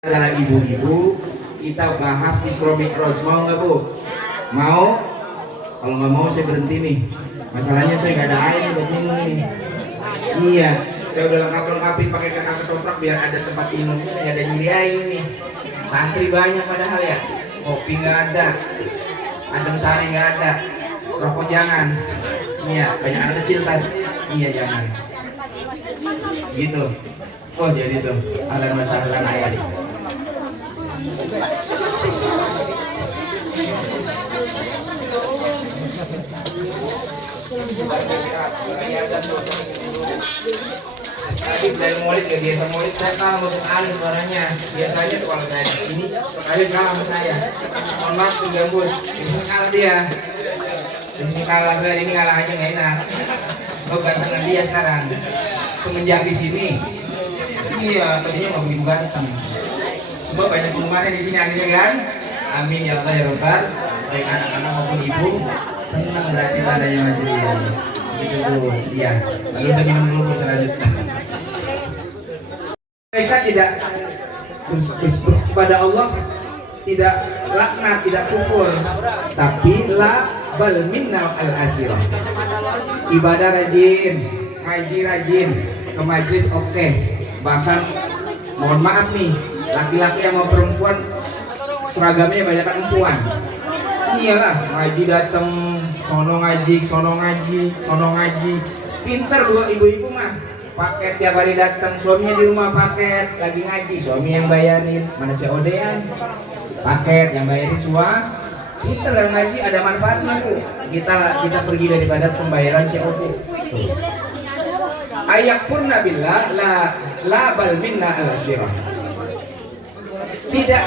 Adalah ibu-ibu, kita bahas Isra Mi'raj. Mau nggak Bu? Mau? Kalau nggak mau saya berhenti nih. Masalahnya saya nggak ada air buat minum nih. Iya, saya udah lengkapin pakai kakak ketoprak biar ada tempat minum. Nggak ada nyiri air nih. Santri banyak padahal ya. Kopi nggak ada, adem sari nggak ada, rokok jangan. Iya, banyak anak kecil tadi. Iya jangan. Gitu. Oh jadi tuh, ahlan wa sahlan ayat. Tadi dari murid gak biasa murid saya kalah masuk alih suaranya. Biasanya tuh kalau saya ini sekali kalah sama saya. Mohon maaf tuh gambus, ini kalah dia. Ini kalah saya, ini kalah aja nggak enak. Oh gantengan dia sekarang. Semenjak di sini, iya tadinya nggak begitu ganteng. Semua banyak penggemarnya di sini akhirnya kan. Amin ya Allah ya Rabbal. Baik anak-anak maupun ibu senang berarti adanya majelis. Itu tuh, iya. Lalu saya minum dulu selanjutnya. Mereka tidak kepada Allah, tidak laknat, tidak kufur, tapi la bal minnal al asirah. Ibadah rajin, ngaji rajin, ke majlis oke. Bahkan mohon maaf nih, laki-laki sama perempuan seragamnya banyak perempuan. Iyalah, ngaji dateng, sono ngaji, sono ngaji, sono ngaji. Pinter dua ibu-ibu mah. Paket tiap hari datang, suaminya di rumah paket, lagi ngaji, suami yang bayarin. Mana si odean? Paket yang bayarin semua. Pinter kan ngaji, ada manfaatnya Bu. Kita pergi daripada pembayaran si ode. Ayakfurna billah la bal minna al-akhirah. Tidak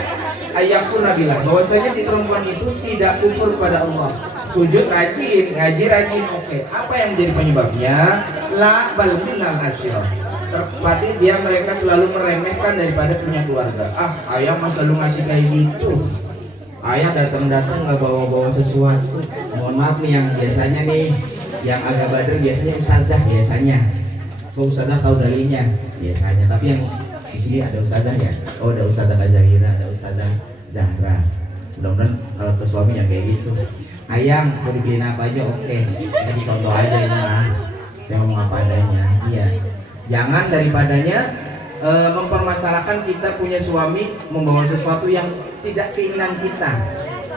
ayakfurna billah, bahwasanya di perempuan itu tidak kufur pada Allah. Sujud rajin, ngaji rajin, oke. Apa yang menjadi penyebabnya? La bal minna al-akhirah. Terpati dia mereka selalu meremehkan daripada punya keluarga. Ayah mah selalu ngasih kayak gitu. Ayah datang-datang nggak bawa-bawa sesuatu. Mohon maaf nih yang biasanya nih, yang agak bader biasanya ustadzah biasanya. Oh ustadzah tahu dalilnya biasanya, tapi yang di sini ada ustadzah ya. Oh ada ustadzah Zahira, ada ustadzah Zahra. Mudah-mudahan kalau ke suaminya kayak gitu. Ayam mau dibeliin apa aja oke. Kasih contoh aja ini mah. Saya ngomong apa adanya. Iya. Jangan daripadanya mempermasalahkan kita punya suami membawa sesuatu yang tidak keinginan kita.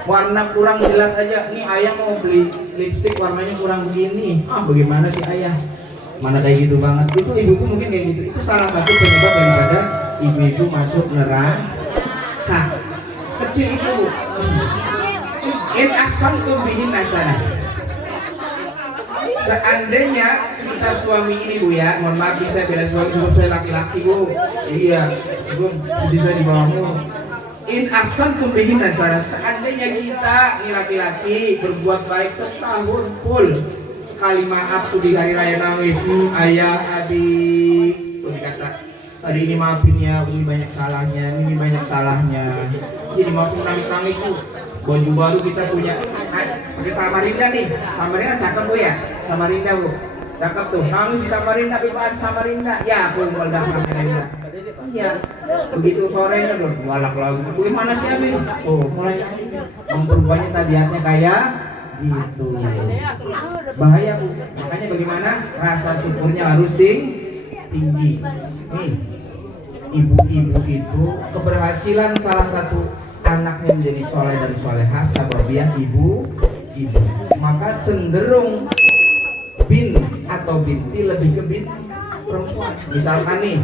Warna kurang jelas aja. Nih ayah mau beli lipstik warnanya kurang begini. Bagaimana sih ayah? Mana kayak gitu banget. Itu ibuku mungkin kayak gitu. Itu salah satu penyebab daripada ibu-ibu masuk neraka. Kecil itu. In ahsantum bihin hasanah. Seandainya kita suami ini Bu ya, mohon maaf bisa bela suami sebab saya laki-laki Bu. Iya, sebab bisa dibangun. In ahsantum bihin hasanah. Seandainya kita ini laki-laki berbuat baik setahun full, sekali maaf tuh di hari raya nangis, ayah, adik, tuh dikata hari ini maafin ya, ini banyak salahnya, ini banyak salahnya. Jadi maafin nangis-nangis tuh. Baju baru kita punya, pakai Samarinda nih, Samarinda cakep Bu ya, Samarinda Bu, cakep tuh. Nangis di Samarinda, bebas Samarinda, ya aku mau dapet Samarinda. Iya, begitu sorenya udah galak lagi. Bagaimana sih Amin? Oh mulai lagi, memperubahnya tabiatnya kayak gitu. Bahaya Bu, makanya bagaimana rasa syukurnya harus tinggi. Nih, ibu-ibu itu keberhasilan salah satu anaknya menjadi soleh dan solehah sababiah ibu. Maka cenderung bin atau binti lebih ke bin perempuan. Misalkan nih,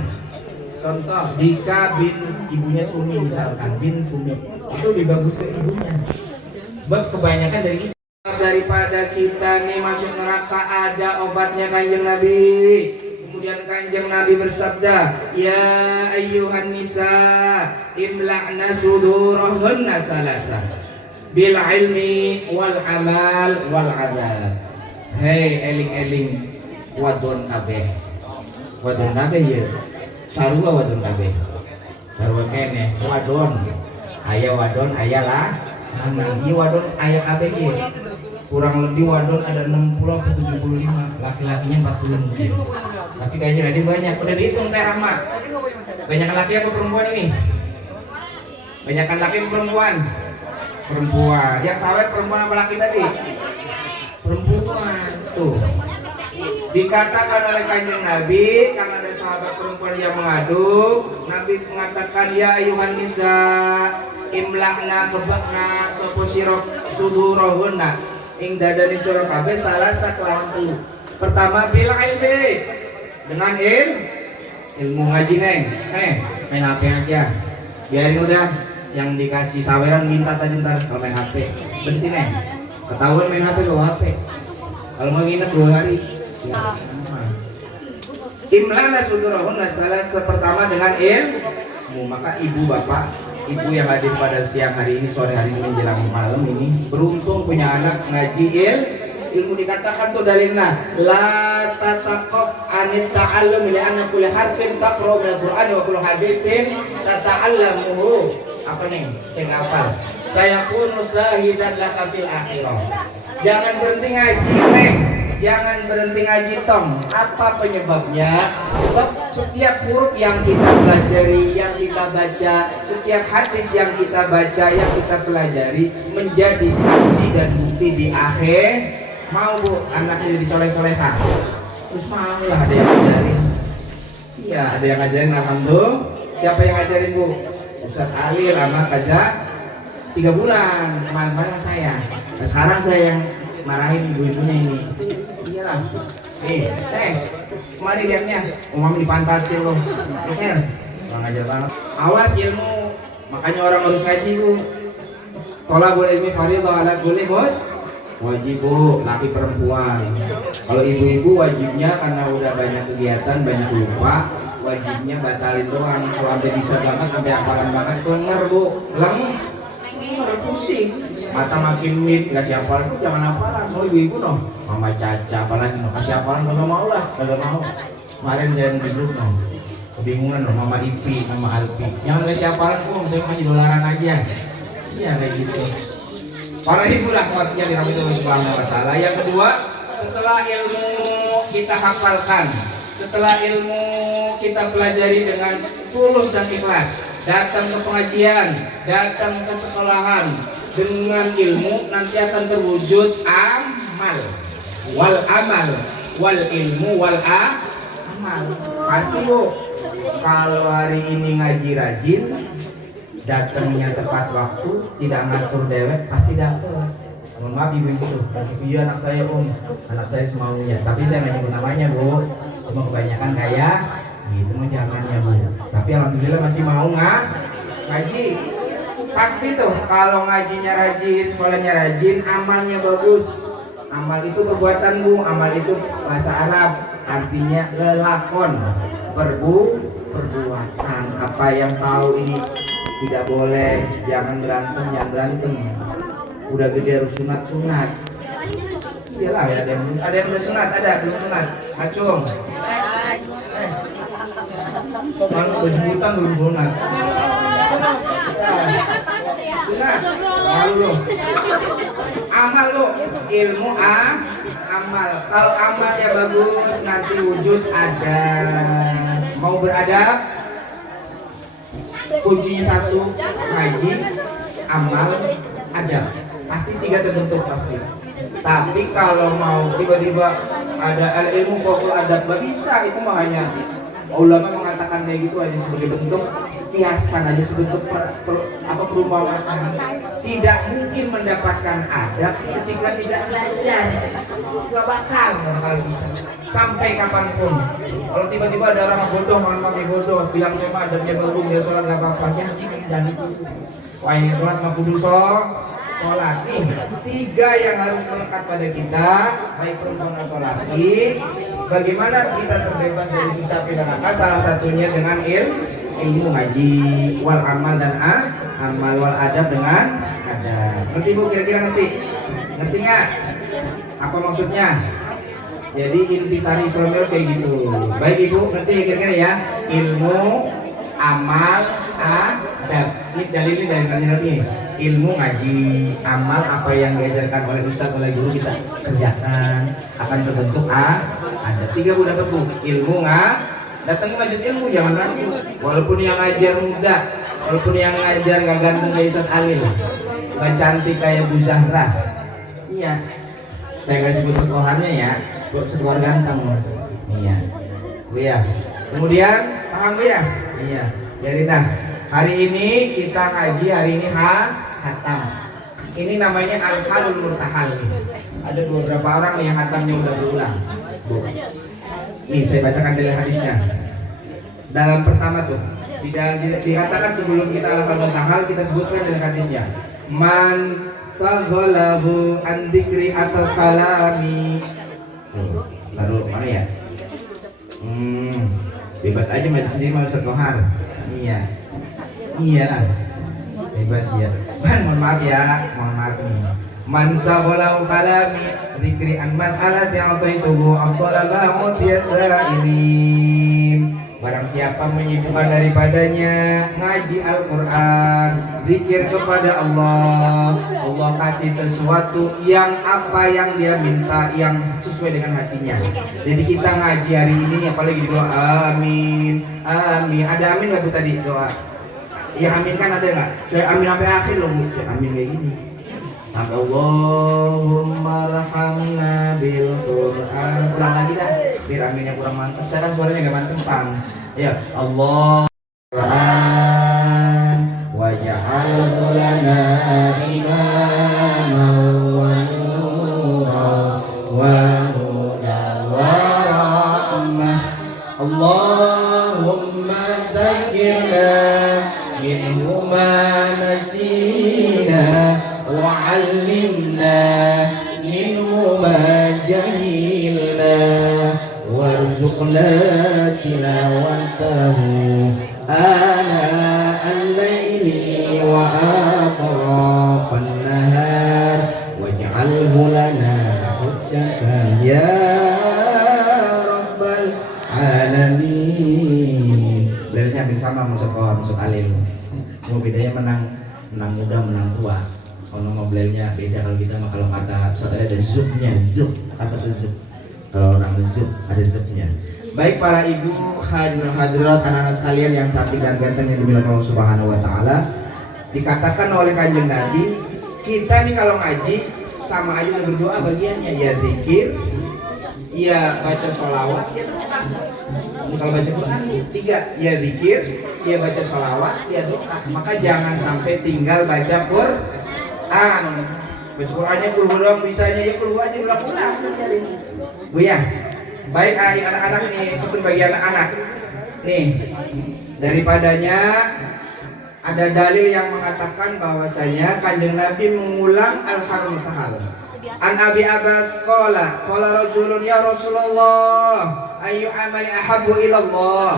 contoh Dika bin ibunya Sumi misalkan, bin Sumi itu lebih bagus ke ibunya. Sebab kebanyakan dari itu. Daripada kita nih masuk neraka ada obatnya Kanjeng Nabi. Kemudian Kanjeng Nabi bersabda, ya ayyuhan nisa imla'na sudurahunna salasa bil ilmi wal amal wal adab. Hei eling-eling wadon kabeh. Wadon kabeh ya. Sarua wadon kabeh. Sarua kene wadon. Aya wadon ayalah. Iya wadon aya kabeh ya. Kurang lebih wadon ada 60 ke 75, laki-lakinya 40 mungkin. Tapi kayaknya ada banyak, udah dihitung teh Rahmat. Banyak laki apa perempuan ini? Banyakan laki perempuan? Perempuan. Yang sawer perempuan apa laki tadi? Perempuan. Tuh. Dikatakan oleh Kanjeng Nabi karena ada sahabat perempuan yang mengadu, Nabi mengatakan ya ayuhan nisa imlakna kebakna sopo sirok sudurohunna ing dadani sira kabeh salah sakelawan telu. Pertama bil ilmi, dengan ilmu ngaji neng. Main HP aja. Biarin udah yang dikasih saweran minta tadi ntar kalau main HP. Berhenti neng. Ketahuan main HP bawa HP. Kalau mau nginep 2 hari. Ya. Imlana sudurahunna salah pertama dengan ilmu. Maka ibu bapak, ibu yang hadir pada siang hari ini, sore hari ini menjelang malam ini beruntung punya anak ngaji ilmu. Dikatakan tuh dalilnya la tataqaf anit ta'allum li anna kulli harfin taqra min al-Qur'an wa kullu haditsin tata'allamuhu. Apa nih? Saya hafal. Saya pun syahidan laka fil akhirah. Jangan berhenti ngaji, Neng. Jangan berhenti ngaji, Tong. Apa penyebabnya? Sebab setiap huruf yang kita pelajari, yang kita baca, setiap hadis yang kita baca, yang kita pelajari menjadi saksi dan bukti di akhir. Mau bu, anaknya jadi soleh-soleha. Terus mau lah ada yang ngajarin. Iya, ada yang ngajarin. Alhamdulillah. Siapa yang ngajarin bu? Ustadz Ali lama kaza 3 bulan. Kemarin saya. Nah, sekarang saya yang marahin ibu-ibunya ini. Iyalah. Kemari liatnya. Umam dipantatin loh. Bener. Kurang ajar banget. Awas ilmu. Makanya orang harus ngaji bu. Tolabul ilmi fardhu ala kulli bos. Wajib bu, laki perempuan. Kalau ibu-ibu wajibnya karena udah banyak kegiatan, banyak lupa, wajibnya batalin doang. Kalau anda bisa banget sampai hafalan banget, kelenger bu, kelenger pusing, mata makin mid, nggak siap hafalan tuh jangan hafalan. Mau ibu-ibu dong, mama Caca apalagi mau kasih hafalan nggak mau lah, nggak mau. Kemarin saya duduk dong, kebingungan dong, mama Ipi, mama Alpi, jangan kasih hafalan bu, saya kasih dolaran aja. Iya kayak gitu. Para ibu rahmatnya dirahmati Allah Subhanahu wa taala. Yang kedua, setelah ilmu kita hafalkan, setelah ilmu kita pelajari dengan tulus dan ikhlas, datang ke pengajian, datang ke sekolahan dengan ilmu nanti akan terwujud amal. Wal ilmu wal amal. Pasti bu, kalau hari ini ngaji rajin, datangnya tepat waktu, tidak ngatur dewek, pasti dapet. Mohon maaf ibu itu, iya anak saya om, anak saya semaunya. Tapi saya nggak nyebut namanya bu, cuma kebanyakan kayak gitu mah jangannya bu. Tapi alhamdulillah masih mau ngaji. Pasti tuh kalau ngajinya rajin, sekolahnya rajin, amalnya bagus. Amal itu perbuatan bu, amal itu bahasa Arab, artinya lelakon, perbuatan. Apa yang tahu ini tidak boleh, jangan berantem. Udah gede harus sunat. Iyalah ya, ada yang udah sunat, ada belum sunat. Acung. Kan baju hutan belum sunat. Sunat. Malu. Amal lo, ilmu amal. Kalau amalnya bagus nanti wujud ada. Mau beradab? Kuncinya satu, ngaji, amal, adab. Pasti 3 terbentuk pasti. Tapi kalau mau tiba-tiba ada ilmu fokul adab gak bisa, itu mah hanya ulama mengatakan kayak gitu aja sebagai bentuk kiasan aja, sebentuk perumpamaan. Tidak mungkin mendapatkan adab ketika tidak belajar. Gak bakal bisa. Sampai kapanpun. Kalau tiba-tiba ada orang bodoh, bodoh, bilang saya mah adabnya bagus, dia sholat gak apa-apa, jangan itu. Wah yang sholat mah kudu sholat. Nih 3 yang harus melekat pada kita, baik perempuan atau laki. Bagaimana kita terbebas dari susah neraka? Salah satunya dengan ilmu ngaji, wal amal dan amal, wal adab dengan adab. Ngerti bu? Kira-kira ngerti? Ngerti nggak? Apa maksudnya? Jadi intisari Islam kayak gitu. Baik ibu, ngerti kira-kira ya? Ilmu, amal, adab. Ini dalilnya dari Nabi. Ilmu ngaji, amal apa yang diajarkan oleh ustaz, oleh guru kita kerjakan, akan terbentuk ada 3 bu dapat bu. Ilmu datangnya majelis ilmu, jangan ragu. Walaupun yang ngajar muda, Walaupun yang ngajar gak ganteng kayak Ustaz Alil, gak cantik kayak Bu Zahra. Iya. Saya nggak sebut sekolahnya ya, sekolah ganteng. Iya. Bu ya. Kemudian paham Bu ya? Iya. Biarin dah. Hari ini kita ngaji, hari ini hatam. Ini namanya Al-Halul Murtahal. Ada beberapa orang nih yang hatamnya udah berulang. Bu. Nih saya bacakan dari hadisnya. Dalam pertama tuh dikatakan sebelum kita Al-Halul Murtahal, kita sebutkan dari hadisnya. Man saghalahu an dzikri atau kalami. Taruh mana ya? Bebas aja main sendiri mau Ustaz Kohar. Iya. Iya lah. Bebas ya. Mohon maaf ya, mohon maaf nih. Man saghalahu kalami dzikri an mas'alati ataituhu afdalama mutiasa ini. Barang siapa menyibukkan daripadanya ngaji Al-Quran, zikir kepada Allah, Allah kasih sesuatu yang apa yang dia minta, yang sesuai dengan hatinya. Jadi kita ngaji hari ini nih, apalagi doa amin, amin. Ada amin nggak Bu tadi doa? Ya amin kan ada nggak? Saya amin sampai akhir loh Bu, saya amin kayak gini. Sampai Allahumma rahamna bil Quran. Ulang lagi dah, biar aminnya kurang mantap. Saya kan suaranya nggak mantap pang. Ya Allah Quran waj'alhu lana imaman wa nura wa hudan wa rahmah. Allahumma dzakirna minhu ma nasina wa 'allimna minhu ma jahilna warzuqna tilawatahu ana al-laili wa atrafan nahar waj'alhu lana hujjatan ya rabbal alamin. Beliaunya hampir sama Ustaz Alil. Mau bedanya menang muda menang tua. Kalau nama beliaunya beda, kalau kita mah kalau kata Ustaz Alil ada zubnya, zub apa tuh zub? Kalau orang zub ada zubnya. Baik para ibu hadirat anak-anak sekalian yang cantik dan ganteng yang dimuliakan Allah Subhanahu wa taala, dikatakan oleh Kanjeng Nabi, kita nih kalau ngaji sama aja udah berdoa bagiannya, ya zikir, ya baca sholawat, ya doa. Kalau baca Quran 3, ya zikir, ya baca sholawat, ya doa. Maka jangan sampai tinggal baca Quran. Baca Qurannya kulhu doang bisanya, ya kulhu aja ulang-ulang. Bu ya. Baik anak-anak nih, pesan bagi anak-anak nih, daripadanya ada dalil yang mengatakan bahwasanya Kanjeng Nabi mengulang Al-Halul Murtahal. An Abi Abbas qala rajulun ya Rasulullah ayyu amali ahabbu ila Allah.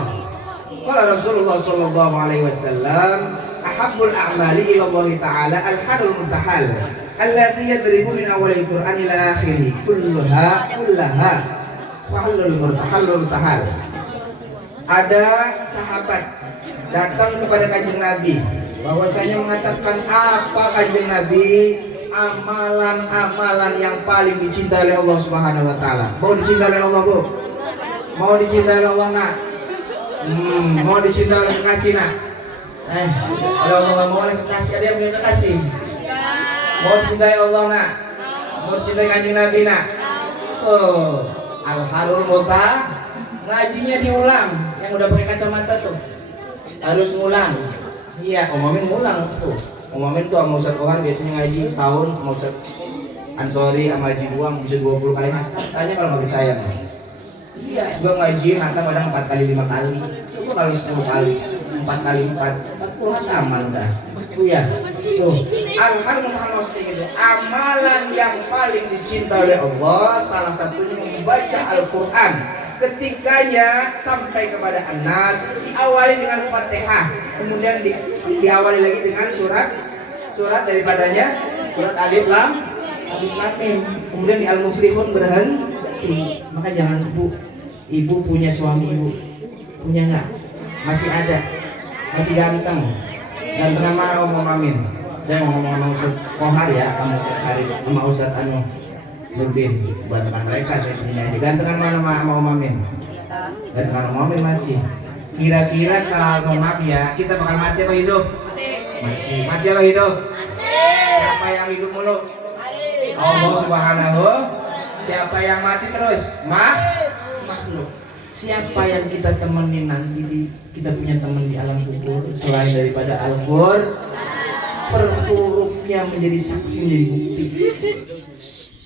Qala Rasulullah sallallahu alaihi wasallam ahabbul a'mali ila Allah taala Al-Halul Murtahal alladhi yadribu min awalil Qur'an ila akhirih kullaha Halul Murtahal. Ada sahabat datang kepada Kanjeng Nabi bahwasanya mengatakan, apa Kanjeng Nabi amalan-amalan yang paling dicintai oleh Allah Subhanahu wa taala? Mau dicintai oleh Allah, Bu? Mau dicintai oleh Allah, Nak? Mau dicintai oleh kekasih, Nak? Kalau Allah nggak mau oleh kekasih, ada yang punya kekasih? Mau dicintai Allah, Nak? Mau dicintai Kanjeng Nabi, Nak? Oh, Al-Halul Murtahal, ngajinya diulang. Yang udah pakai kacamata tuh harus ngulang. Iya, Om Amin ngulang tuh. Om Amin tuh sama Ustaz Kohar biasanya ngaji setahun, sama Ustaz Ansori sama Haji Buang bisa 20 kali hatam. Tanya kalau nggak percaya. Iya, sebab ngaji hatam kadang 4 kali 5 kali. Coba kali 10 kali, 4 kali 40 hataman udah. Iya, tuh Al-Halul Murtahal maksudnya gitu. Amalan yang paling dicintai oleh Allah salah satunya membaca Al-Quran. Ketikanya sampai kepada An-Nas, diawali dengan Fatihah, kemudian diawali lagi dengan surat daripadanya, surat Alif Lam Mim, kemudian di Al-Muflihun berhenti. Maka jangan ibu punya suami, ibu punya nggak? Masih ada, masih ganteng mana Om Amin? Saya mau ngomong sama Ustaz Kohar ya, sama Ustaz Syarif, sama Ustaz Nurdin, buat mereka saya di sini aja. Gantengan mana sama Om Amin? Gantengan Om Amin masih. Kira-kira kalau maaf ya, kita bakal mati apa hidup? Mati. Mati apa hidup? Siapa yang hidup mulu? Allah Subhanahu. Siapa yang mati terus? Makhluk. Siapa yang kita temenin nanti kita punya teman di alam kubur selain daripada Al-Qur'an? Per hurufnya menjadi saksi, menjadi bukti.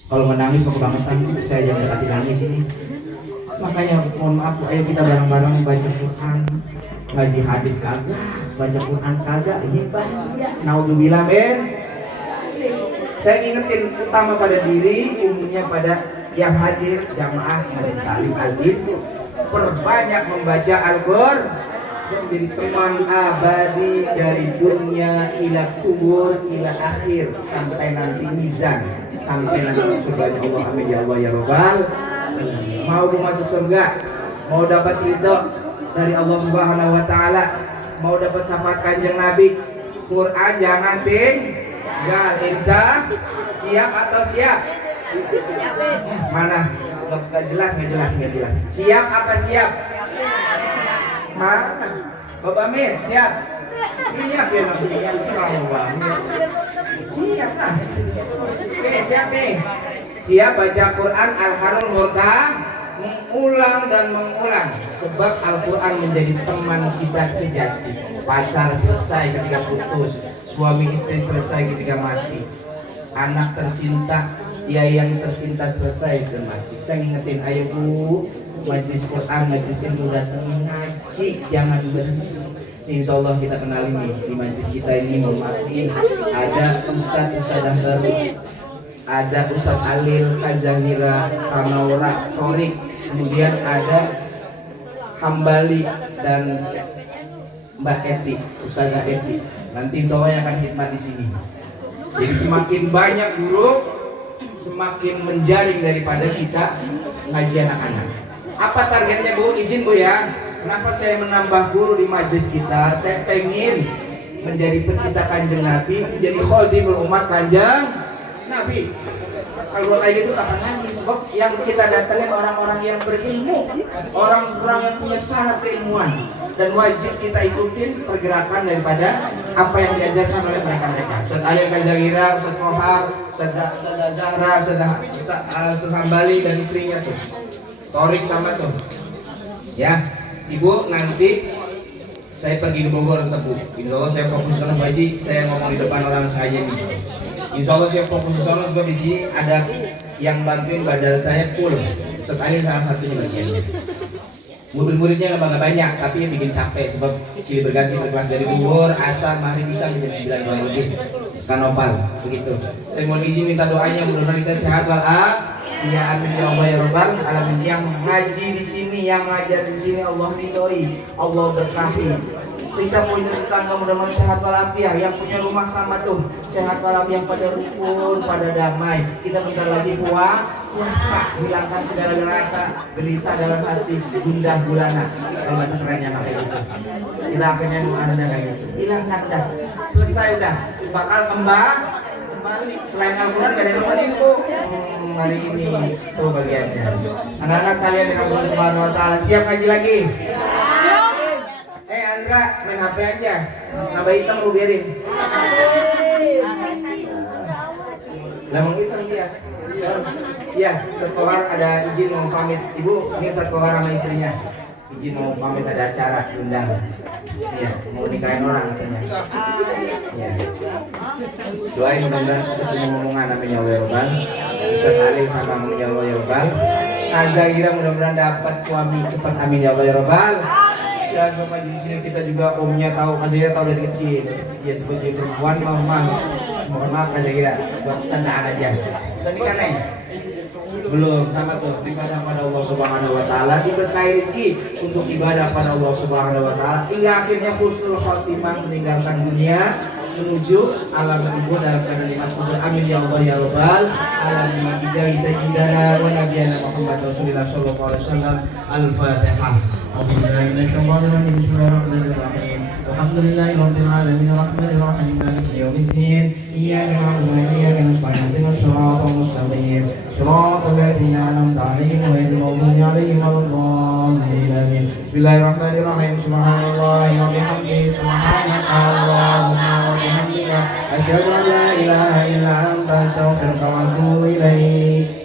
Kalau menangis kok kebangetan, saya jangan dekati nangis ini. Makanya mohon maaf, ayo kita bareng-bareng baca Quran, ngaji hadis kagak, baca Quran kagak, hibah iya. Naudzubillah men. Saya ingetin utama pada diri, umumnya pada yang hadir jamaah hadis salim hadis, perbanyak membaca Al-Qur'an menjadi teman abadi dari dunia ila kubur ila akhir sampai nanti mizan, sampai nanti surganya Allah. Amin ya Allah ya Rabbal. Mau masuk surga, mau dapat ridho dari Allah Subhanahu wa taala, mau dapat syafaat Kanjeng Nabi, Quran jangan tinggal. Insya siap atau siap? Mana? Nggak jelas. Siap apa siap? Mana? Bapak Mir, siap? Siap ya maksudnya selalu banget. Siap lah. Oke, siap nih. Siap baca Quran Al-Harun Murta, mengulang dan mengulang. Sebab Al-Quran menjadi teman kita sejati. Pacar selesai ketika putus, suami istri selesai ketika mati, anak tercinta, yang tercinta selesai dan mati. Saya ingetin, ayo bu, majlis Quran, majlis ilmu datengin ngaji, jangan berhenti. Insya Allah kita kenalin nih di majlis kita ini, mohon maaf nih, ada Ustadz baru, ada Ustadz Alil, Kazanira, Kamaura, Torik, kemudian ada Hambali dan Mbak Eti, Ustazah Eti. Nanti insya Allah yang akan khidmat di sini. Jadi semakin banyak guru, semakin menjaring daripada kita ngaji anak-anak. Apa targetnya bu? Izin bu ya. Kenapa saya menambah guru di majlis kita? Saya pengen menjadi pecinta Kanjeng Nabi, menjadi khodimul umat Kanjeng Nabi. Kalau kayak gitu kapan lagi? Sebab yang kita datangin orang-orang yang berilmu, orang-orang yang punya sanad keilmuan, dan wajib kita ikutin pergerakan daripada apa yang diajarkan oleh mereka-mereka. Ustaz Ali Kazagira, Ustaz Kohar, Ustaz Zahra, Ustaz Hambali dan istrinya tuh, Torik sama tuh. Ya, Ibu nanti saya pergi ke Bogor tetap bu. Insya Allah saya fokus sana Bu Haji, saya ngomong di depan orang sengaja nih. Insya Allah saya fokus ke sana sebab di sini ada yang bantuin badal saya full. Ustaz Ali salah satunya bagiannya. Murid-muridnya nggak banyak, tapi yang bikin capek sebab silih berganti berkelas dari duhur, asar, maghrib, isya menjadi 9 jam lebih. Kanopal begitu. Saya mohon izin minta doanya mudah-mudahan kita sehat walafiat. Ya amin ya Allah ya Rabbal alamin. Yang ngaji di sini, yang ngajar di sini Allah ridhoi, Allah berkahi. Kita punya tetangga mudah-mudahan sehat walafiat. Yang punya rumah sama tuh sehat walafiat, pada rukun, pada damai. Kita bentar lagi puasa, hilangkan segala rasa gelisah dalam hati, gundah gulana. Kalau bahasa kerennya kayak gitu. Hilangkan yang ada kayak gitu. Hilangkan dah. Selesai udah. Bakal kembali. Selain Al-Quran gak ada yang nemenin bu. Hari ini tuh bagiannya. Anak-anak sekalian dengan Allah Subhanahu Wa Taala siap ngaji lagi? Andra main HP aja. Nambah hitam lu biarin. Lamang hitam dia. Iya, Ustaz Kohar ada izin mau pamit. Ibu, ini Ustaz Kohar sama istrinya. Izin mau pamit, ada acara undang. Iya, mau nikahin orang katanya. Iya. Doain mudah-mudahan ketemu ngomongan amin ya Allah ya Rabbal. Ustaz Alil sama amin ya Allah ya Rabbal. Kazagira mudah-mudahan dapat suami cepat amin ya Allah ya Rabbal. Ya sebab di sini kita juga omnya tahu, Kazagira tahu dari kecil. Dia sebagai perempuan mohon maaf Kazagira buat candaan aja. Udah nikah Neng? Belum, sama tuh ibadah pada Allah Subhanahu Wa Taala, diberkahi rezeki untuk ibadah pada Allah Subhanahu Wa Taala hingga akhirnya husnul khotimah meninggalkan dunia menuju alam kubur dalam keadaan nikmat kubur. Amin ya Allah ya Rabbal alamin. Bijahi sayyidina wa nabiyana Muhammad Rasulullah sallallahu alaihi wasallam. Al-Fatihah. Bismillahirrahmanirrahim. Alhamdulillahi rabbil alamin arrahmanir rahim maliki yaumiddin. Iyyaka na'budu wa iyyaka nasta'in ihdinas siratal mustaqim siratal ladzina an'amta 'alaihim ghairil maghdubi 'alaihim waladdallin. Bismillahirrahmanirrahim. asyhadu an la ilaha illa anta astaghfiruka wa atubu ilaik.